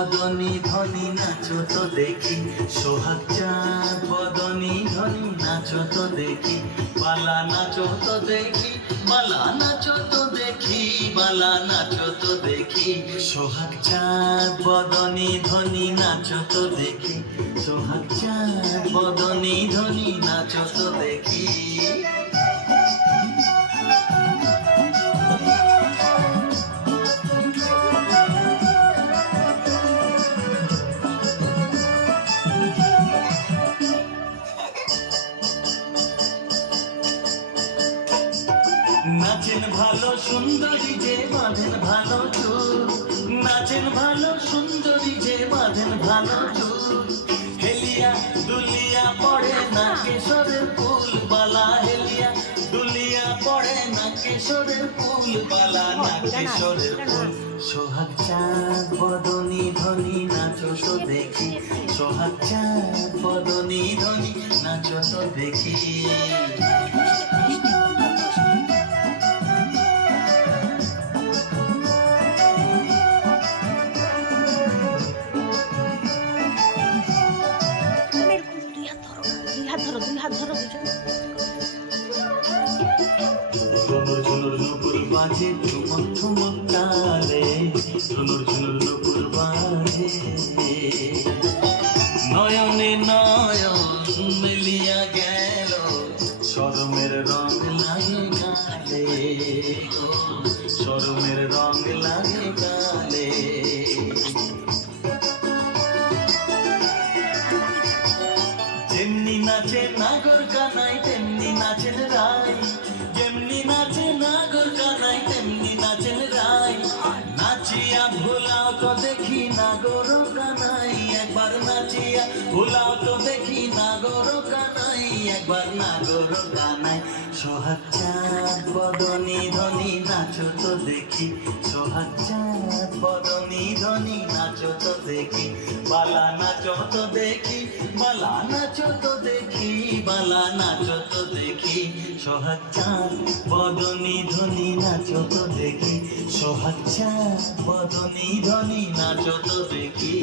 বদনী ধনী নাচো তো দেখি, সোহাগ চাঁদ বদনী ধনী নাচো তো দেখি, বালা নাচো তো দেখি, বালা নাচো তো দেখি, বালা নাচো তো দেখি, সোহাগ চাঁদ বদনী ধনী নাচো তো দেখি, সোহাগ চাঁদ বদনী ধনী নাচো তো দেখি। নাচেন ভালো সুন্দরী যে বাঁধেন ভালো চুল, নাচেন ভালো সুন্দরী যে বাঁধেন ভালো চুল, হেলিয়া দুলিয়া পড়ে না কেশরের ফুল বালা, হেলিয়া দুলিয়া পড়ে না কেশরের ফুল বালা, না কেশরের ফুল। সোহাগ চাঁদ বদনী ধনী নাচো তো দেখি, সোহাগ চাঁদ বদনী ধনী নাচো তো দেখি। ঝুনুর ঝুনুর নুপুর বাজে ঠুমক ঠুমক তালে, ঝুনুর ঝুনুর নুপুর বাজে, নয়নে নয়ন মিলিয়া গেল, শরমের রং লাগে গালে গো, শরমের রং লাগে গালে। যেমনি নাচে নাগর কানাই তেমনি নাচেন রাই, যেমনি নাচে নাগর কানাই তেমনি নাচেন রাই, নাচিয়া ভুলাও তো দেখি নাগর কানাই, একবার নাচিয়া ভুলাও তো দেখি নাগর কানাই, একবার নাগর কানাই। সোহাগ চাঁদ বদনী ধনী নাচো তো দেখি, সোহাগ চাঁদ বদনী ধনী নাচো তো দেখি, বালা নাচো তো দেখি, বালা নাচো তো দেখি, বালা নাচো তো দেখি, সোহাগ চাঁদ বদনী ধনী নাচো তো দেখি, সোহাগ চাঁদ বদনী ধনী নাচো তো দেখি।